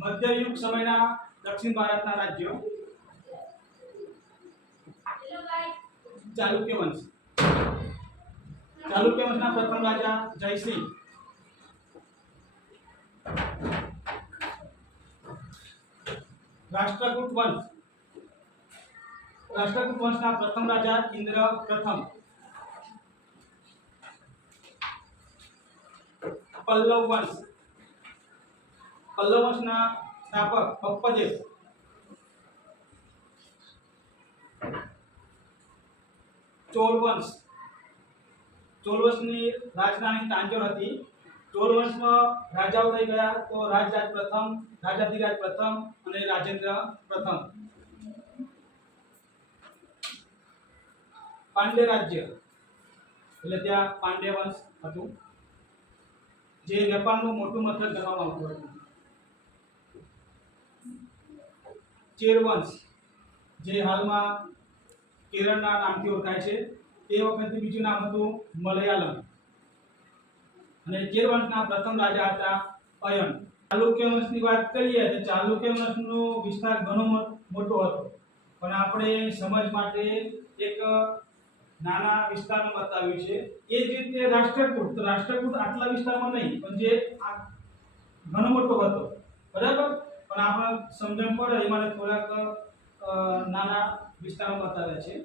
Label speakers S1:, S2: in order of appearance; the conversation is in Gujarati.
S1: મધ્યયુગ સમયના દક્ષિણ ભારતના રાજ્યો. ચાલુક્ય વંશ. ચાલુક્ય વંશના પ્રથમ રાજા જયસિંહ. રાષ્ટ્રકૂટ વંશ. રાષ્ટ્રકૂટ વંશના પ્રથમ રાજા ઇન્દ્ર પ્રથમ. પલ્લવ વંશ. પલ્લવ વંશના સ્થાપક અપ્પદેવ ચોલ વંશ. ચોલ વંશની રાજધાની તાંજોર હતી. ચોલ વંશમાં રાજાઓ થઈ ગયા તો રાજરાજ પ્રથમ, રાજાધિરાજ પ્રથમ અને રાજેન્દ્ર પ્રથમ. પાંડ્ય રાજ્ય. એટલે ત્યાં પાંડ્ય વંશ હતું. જે નેપાળનું મોટું મથક ગણવામાં આવતું હતું. ચેર વંશ જે હાલમાં કેરળના નામથી ઓળખાય છે, તે વખતે બીજું નામ હતું મલયાલમ. અને ચેરવંશના પ્રથમ રાજા હતા અયન. ચાલુક્ય વંશની વાત કરીએ તો ચાલુક્ય વંશનો વિસ્તાર ઘણો મોટો હતો. પણ આપણે સમજ માટે એક નાના વિસ્તારમાં બતાવ્યું છે. એ જ રીતે રાષ્ટ્રકૂટ, તો રાષ્ટ્રકૂટ આટલા વિસ્તારમાં નહીં, પણ જે ઘણો મોટો હતો. સમજણ પડે એ માટે થોડાક અ, નાના વિસ્તારમાં બતાવ્યા છે